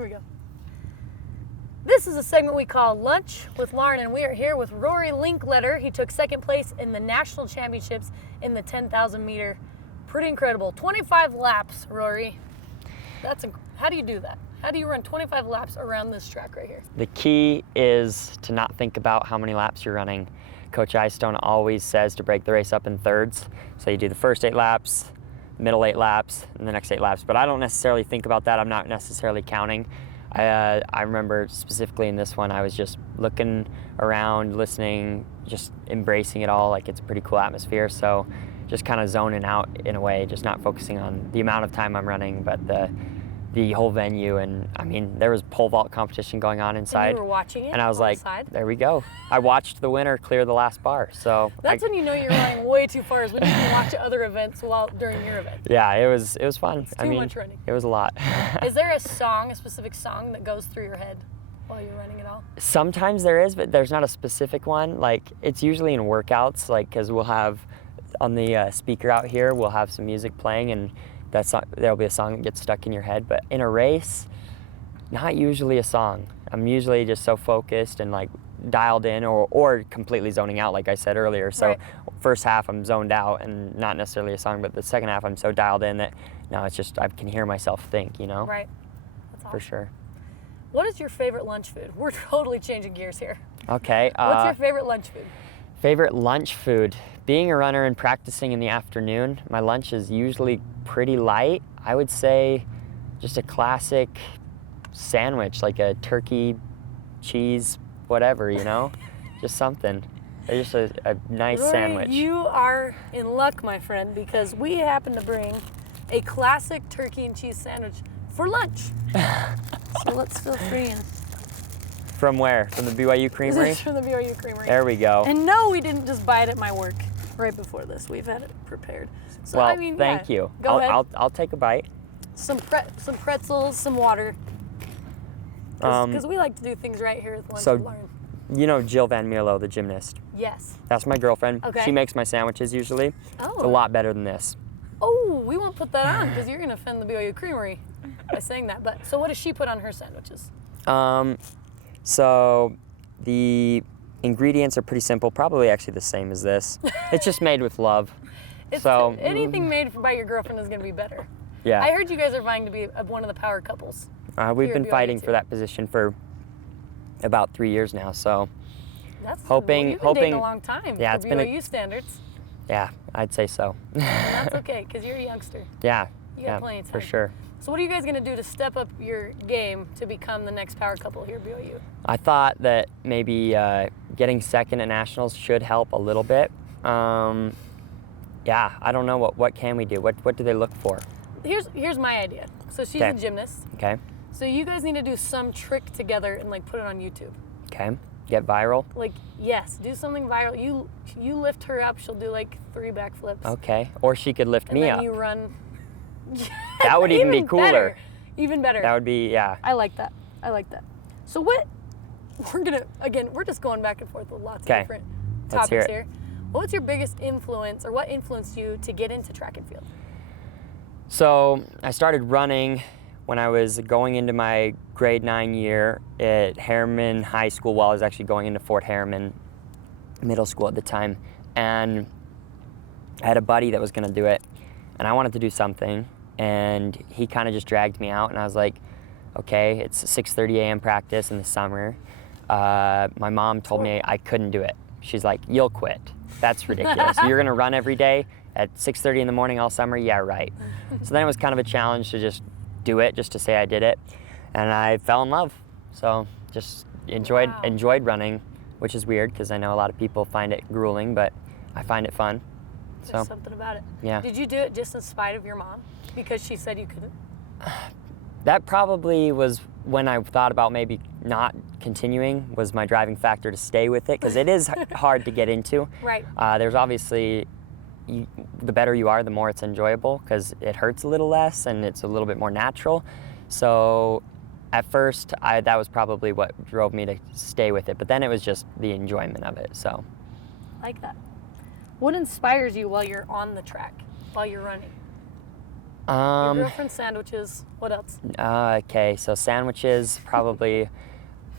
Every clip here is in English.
Here we go. This is a segment we call Lunch with Lauren, and we are here with Rory Linkletter. He took second place in the national championships in the 10,000 meter. Pretty incredible. 25 laps, Rory. How do you do that? How do you run 25 laps around this track right here? The key is to not think about how many laps you're running. Coach Eyestone always says to break the race up in thirds. So you do the first 8 laps, middle 8 laps, and the next 8 laps. But I don't necessarily think about that. I'm not necessarily counting. I remember specifically in this one, I was just looking around, listening, just embracing it all. Like, it's a pretty cool atmosphere. So just kind of zoning out in a way, just not focusing on the amount of time I'm running, but the whole venue. And I mean, there was pole vault competition going on inside. And you were watching it. And I was on like, the side? there we go. I watched the winner clear the last bar. So that's when you know you're running way too far, is when you can watch other events during your event. Yeah, it was fun. It's too much running. It was a lot. Is there a specific song that goes through your head while you're running at all? Sometimes there is, but there's not a specific one. Like, it's usually in workouts, like, because we'll have on the speaker out here, we'll have some music playing, and there'll be a song that gets stuck in your head. But in a race, not usually a song. I'm usually just so focused and like dialed in, or completely zoning out, like I said earlier. So first half I'm zoned out and not necessarily a song, but the second half I'm so dialed in that now it's just I can hear myself think, you know? Right. That's awesome. For sure. What is your favorite lunch food? We're totally changing gears here. Okay. What's your favorite lunch food? Favorite lunch food? Being a runner and practicing in the afternoon, my lunch is usually pretty light. I would say just a classic sandwich, like a turkey, cheese, whatever, you know? Just something. Just a nice Rory, sandwich. You are in luck, my friend, because we happen to bring a classic turkey and cheese sandwich for lunch. So let's feel free. From where? From the BYU Creamery? This is from the BYU Creamery. There we go. And no, we didn't just buy it at my work right before this. We've had it prepared. So, well, I mean, thank you. Go ahead. I'll take a bite. Some pretzels, some water. Because we like to do things right here with Lunch with Lauren. You know Jill Van Mierlo, the gymnast? Yes. That's my girlfriend. Okay. She makes my sandwiches usually. Oh. It's a lot better than this. Oh, we won't put that on because you're going to offend the BYU Creamery by saying that. But so what does she put on her sandwiches? So the ingredients are pretty simple, probably actually the same as this. It's just made with love. Anything made by your girlfriend is going to be better. Yeah. I heard you guys are vying to be one of the power couples. We've been fighting for that position for about 3 years now, so you've hoping been dating a long time. Yeah, for BYU standards. Yeah, I'd say so. And that's okay, because you're a youngster. Yeah. You got plenty of time. For sure. So what are you guys going to do to step up your game to become the next power couple here at BYU? I thought that maybe getting second at nationals should help a little bit. Yeah, I don't know what can we do. What do they look for? Here's my idea. So she's a gymnast. Okay. So you guys need to do some trick together and like put it on YouTube. Okay. Get viral. Like, yes, do something viral. You lift her up, she'll do like 3 backflips. Okay. Or she could lift me up. And then you run. That would even be cooler. Better. Even better. That would be, yeah. I like that. So we're just going back and forth with lots of different topics here. What's your biggest influence, or what influenced you to get into track and field? So I started running when I was going into my grade 9 year at Harriman High School, while I was actually going into Fort Harriman Middle School at the time. And I had a buddy that was going to do it, and I wanted to do something, and he kind of just dragged me out, and I was like, okay, it's a 6:30 a.m. practice in the summer. My mom told me I couldn't do it. She's like, you'll quit. That's ridiculous. You're going to run every day at 6:30 in the morning all summer? Yeah, right. So then it was kind of a challenge to just do it, just to say I did it. And I fell in love. So just enjoyed running, which is weird because I know a lot of people find it grueling, but I find it fun. There's something about it. Yeah. Did you do it just in spite of your mom? Because she said you couldn't? That probably was when I thought about maybe not continuing, was my driving factor to stay with it, because it is hard to get into. Right. There's obviously, the better you are, the more it's enjoyable, because it hurts a little less and it's a little bit more natural. So at first, that was probably what drove me to stay with it, but then it was just the enjoyment of it, so. I like that. What inspires you while you're on the track, while you're running? Your girlfriend's sandwiches. What else? Okay, so sandwiches, probably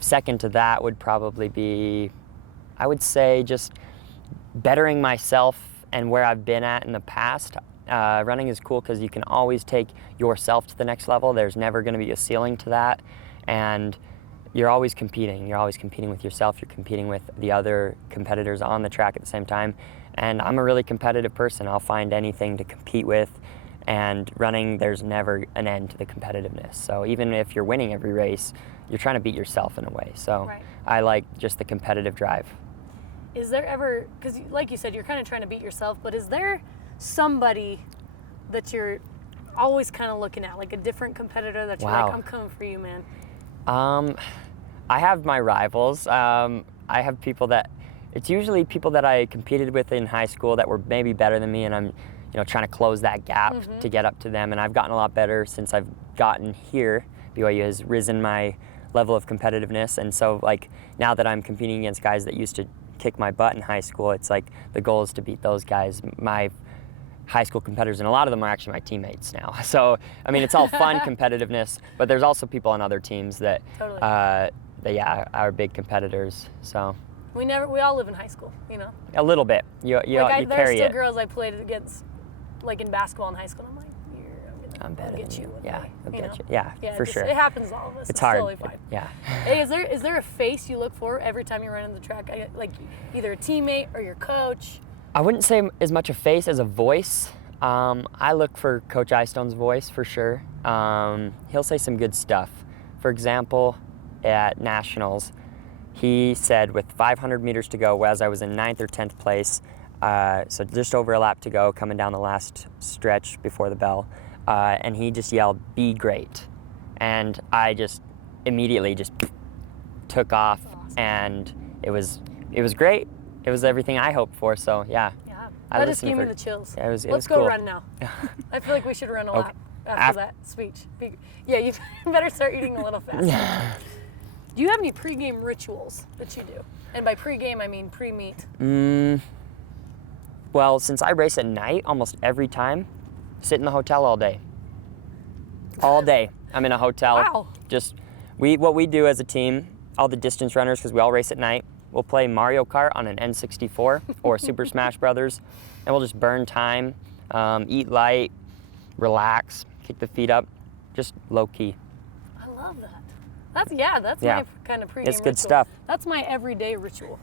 second to that would probably be, I would say, just bettering myself and where I've been at in the past. Running is cool because you can always take yourself to the next level. There's never going to be a ceiling to that, and you're always competing. You're always competing with yourself. You're competing with the other competitors on the track at the same time. And I'm a really competitive person. I'll find anything to compete with. And running, there's never an end to the competitiveness. So even if you're winning every race, you're trying to beat yourself in a way. So Right. I like just the competitive drive. Is there ever, because like you said, you're kind of trying to beat yourself, but is there somebody that you're always kind of looking at, like a different competitor that you're Wow. like, I'm coming for you, man? I have my rivals. I have people that, it's usually people that I competed with in high school that were maybe better than me, and I'm trying to close that gap to get up to them. And I've gotten a lot better since I've gotten here. BYU has risen my level of competitiveness, and so like now that I'm competing against guys that used to kick my butt in high school, it's like the goal is to beat those guys, my high school competitors, and a lot of them are actually my teammates now. So I mean, it's all fun competitiveness, but there's also people on other teams that are big competitors. So We all live in high school, a little bit. You there's carry still it. girls I played against, like in basketball in high school. I'm like, I'm better I'll get than you. you. one Yeah, day, I'll you get know? you. Yeah, for sure. It happens to all of us. It's hard. Totally fine. Yeah. Hey, is there a face you look for every time you're running the track? Like either a teammate or your coach? I wouldn't say as much a face as a voice. I look for Coach Eyestone's voice for sure. He'll say some good stuff. For example, at Nationals, he said with 500 meters to go, as I was in 9th or 10th place, so just over a lap to go, coming down the last stretch before the bell, and he just yelled, "Be great." And I just immediately just took off, and it was great. It was everything I hoped for, so yeah. Yeah, I that just listened gave me for- the chills. Yeah, it was Let's go cool. run now. I feel like we should run a Okay. lap after that speech. Yeah, you better start eating a little faster. Do you have any pregame rituals that you do? And by pregame, I mean pre-meet. Well, since I race at night almost every time, sit in the hotel all day. All day. I'm in a hotel. Wow. Just what we do as a team, all the distance runners, because we all race at night, we'll play Mario Kart on an N64 or Super Smash Brothers, and we'll just burn time, eat light, relax, kick the feet up, just low key. I love that. That's my kind of pregame It's good ritual. stuff. That's my everyday ritual.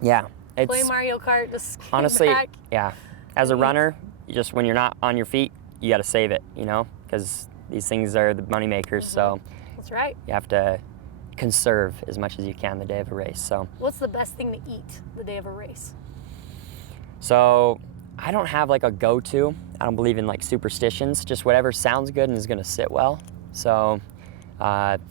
Yeah. Play Mario Kart, just get Honestly, back. yeah. As a runner, just when you're not on your feet, you got to save it, because these things are the money makers. So That's right. you have to conserve as much as you can the day of a race. So What's the best thing to eat the day of a race? I don't have like a go-to. I don't believe in like superstitions. Just whatever sounds good and is going to sit well. So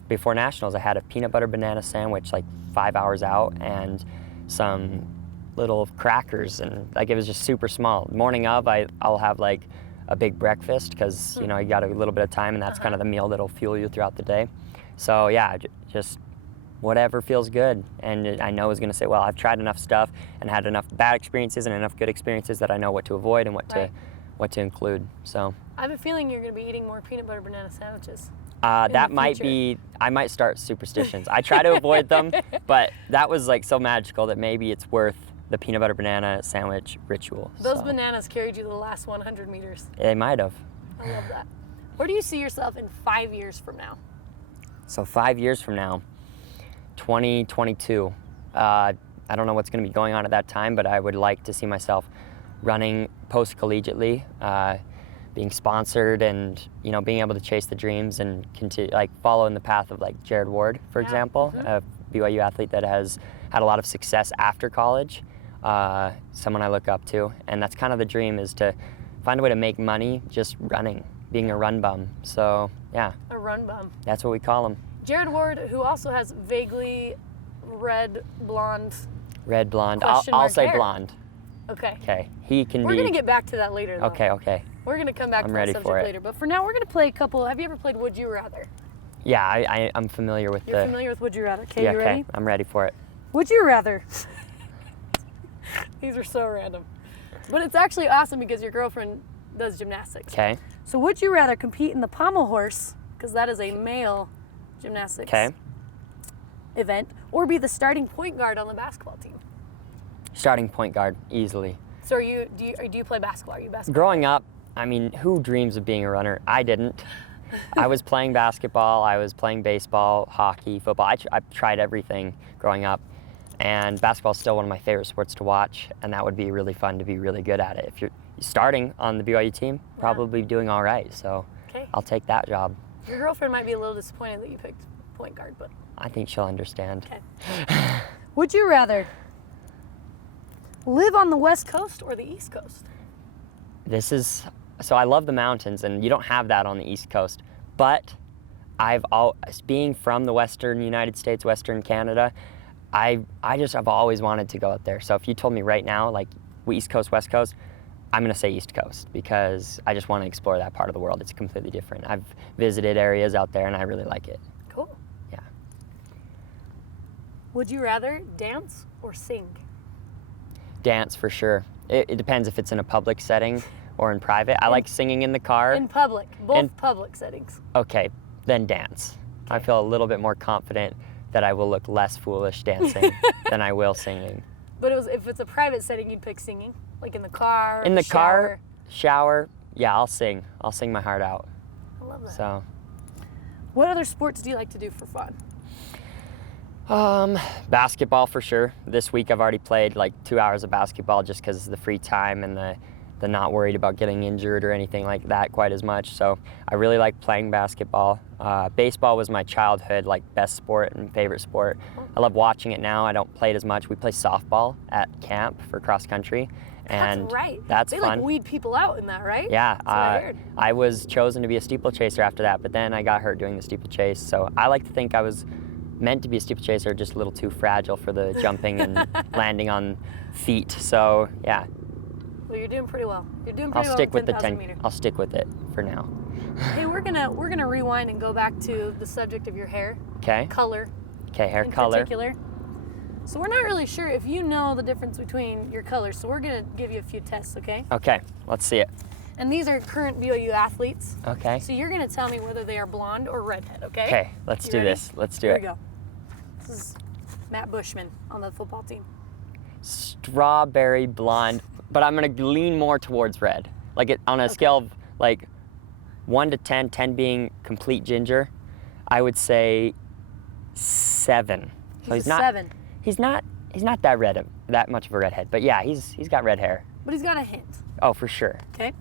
before Nationals, I had a peanut butter banana sandwich like 5 hours out and some little crackers, and like it was just super small. Morning of, I'll have like a big breakfast because you got a little bit of time, and that's kind of the meal that'll fuel you throughout the day. So yeah, just whatever feels good, and I know is going to say, well, I've tried enough stuff and had enough bad experiences and enough good experiences that I know what to avoid and what to include. So I have a feeling you're going to be eating more peanut butter banana sandwiches. that might be, I might start superstitions. I try to avoid them, but that was like so magical that maybe it's worth the peanut butter banana sandwich ritual. Those bananas carried you the last 100 meters. They might have. I love that. Where do you see yourself in 5 years from now? So 5 years from now, 2022, I don't know what's going to be going on at that time, but I would like to see myself running post-collegiately, being sponsored, and being able to chase the dreams and continue, like follow in the path of like Jared Ward, for example, a BYU athlete that has had a lot of success after college. Someone I look up to, and that's kind of the dream, is to find a way to make money just running, being a run bum. So yeah, A run bum. that's what we call him. Jared Ward, who also has vaguely red blonde. Red blonde. Question I'll mark say hair. blonde. Okay. Okay, he can We're be. gonna get back to that later, though. Okay. We're gonna come back I'm to ready that for subject it. later. But for now, we're gonna play a couple. Have you ever played Would You Rather? Yeah, I'm familiar with You're the. familiar with Would You Rather? Okay, Yeah, you okay, ready? I'm ready for it. Would you rather? These are so random. But it's actually awesome because your girlfriend does gymnastics. Okay. So would you rather compete in the pommel horse, because that is a male gymnastics event, or be the starting point guard on the basketball team? Starting point guard, easily. So do you play basketball? Are you basketball? Growing up, I mean, who dreams of being a runner? I didn't. I was playing basketball, I was playing baseball, hockey, football. I tried everything growing up. And basketball is still one of my favorite sports to watch, and that would be really fun to be really good at it. If you're starting on the BYU team, probably doing all right, so I'll take that job. Your girlfriend might be a little disappointed that you picked point guard, but... I think she'll understand. Okay. Would you rather live on the West Coast or the East Coast? So I love the mountains, and you don't have that on the East Coast, but being from the Western United States, Western Canada, I've always wanted to go out there. So if you told me right now, like East Coast, West Coast, I'm gonna say East Coast because I just want to explore that part of the world. It's completely different. I've visited areas out there and I really like it. Cool. Yeah. Would you rather dance or sing? Dance for sure. It depends if it's in a public setting or in private. I like singing in the car. In public, both public settings. Okay, then dance. Okay. I feel a little bit more confident that I will look less foolish dancing than I will singing. But if it's a private setting, you'd pick singing? Like in the car, in the shower? Shower, yeah, I'll sing. I'll sing my heart out. I love that. So. What other sports do you like to do for fun? Basketball for sure. This week I've already played like 2 hours of basketball just because of the free time and the not worried about getting injured or anything like that quite as much. So I really like playing basketball. Baseball was my childhood like best sport and favorite sport. I love watching it now. I don't play it as much. We play softball at camp for cross country. And that's right. That's they fun. Like weed people out in that, right? Yeah. That's what I heard. I was chosen to be a steeplechaser after that, but then I got hurt doing the steeplechase. So I like to think I was meant to be a steeplechaser, just a little too fragile for the jumping and landing on feet. So yeah. Well, you're doing pretty well. You're doing pretty well. I'll stick with the 10,000 meter. I'll stick with it for now. Hey, we're gonna rewind and go back to the subject of your hair. Okay. Color. Okay, hair in color. Particular. So we're not really sure if you know the difference between your colors. So we're gonna give you a few tests, okay? Okay, let's see it. And these are current BYU athletes. Okay. So you're gonna tell me whether they are blonde or redhead, okay? Okay, let's do this. Let's do it. Here we go. This is Matt Bushman on the football team. Strawberry blonde, but I'm gonna lean more towards red. Like on a scale of like 1 to 10, 10 being complete ginger, I would say 7. So He's a 7. He's not that much of a redhead, but yeah, he's got red hair. But he's got a hint. Oh, for sure. Okay.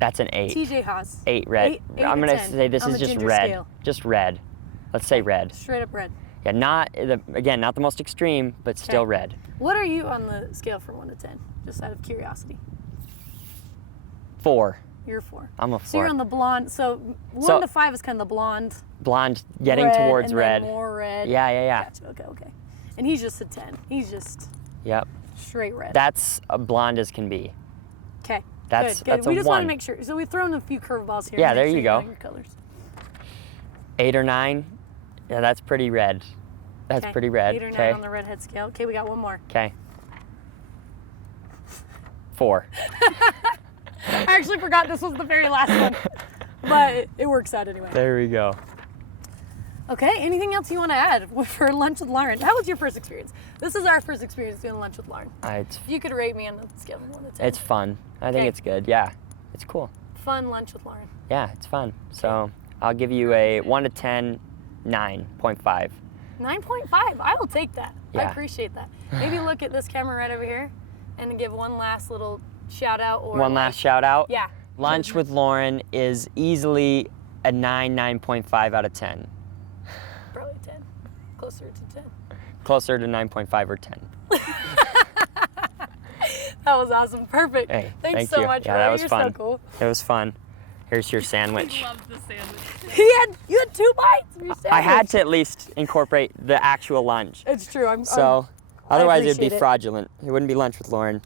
That's an 8. TJ Haas. 8 red. 8 I'm to gonna 10 say this on is the just ginger red. scale. Just red. Let's say red. Straight up red. Yeah, not the most extreme, but still red. What are you on the scale from 1 to 10? Just out of curiosity. 4. You're 4. I'm a 4. So you're on the blonde. So 1 to 5 is kind of the blonde. Blonde getting red, towards and red. Then more red. Yeah. Gotcha. Okay. And he's just a 10. He's just. Yep. Straight red. That's a blonde as can be. Okay. That's good. a We just 1. want to make sure. So we've thrown a few curveballs here. Yeah, to there make sure you go. know your colors. 8 or 9. Yeah, that's pretty red. That's pretty red. 8 or 9 on the redhead scale. Okay, we got one more. Okay. 4. I actually forgot this was the very last one, but it works out anyway. There we go. Okay, anything else you want to add for Lunch with Lauren? How was your first experience? This is our first experience doing Lunch with Lauren. It's If you could rate me on the scale of 1 to 10. It's fun. I think it's good. Yeah, it's cool. Fun Lunch with Lauren. Yeah, it's fun. So I'll give you a 1 to 10, 9.5. 9.5. I will take that. I Yeah. appreciate that. Maybe look at this camera right over here and give one last little shout out or One last shout out. Yeah. Lunch with Lauren is easily a 9.5 out of 10. Probably 10. Closer to 10. Closer to 9.5 or 10. That was awesome. Perfect. Hey, Thanks thank so you. much, Yeah, Rory. that was You're fun. so cool. It was fun. Here's your sandwich. I love the sandwich. You had 2 bites of your sandwich. I had to at least incorporate the actual lunch. It's true. So otherwise it would be appreciate it. fraudulent. It wouldn't be Lunch with Lauren.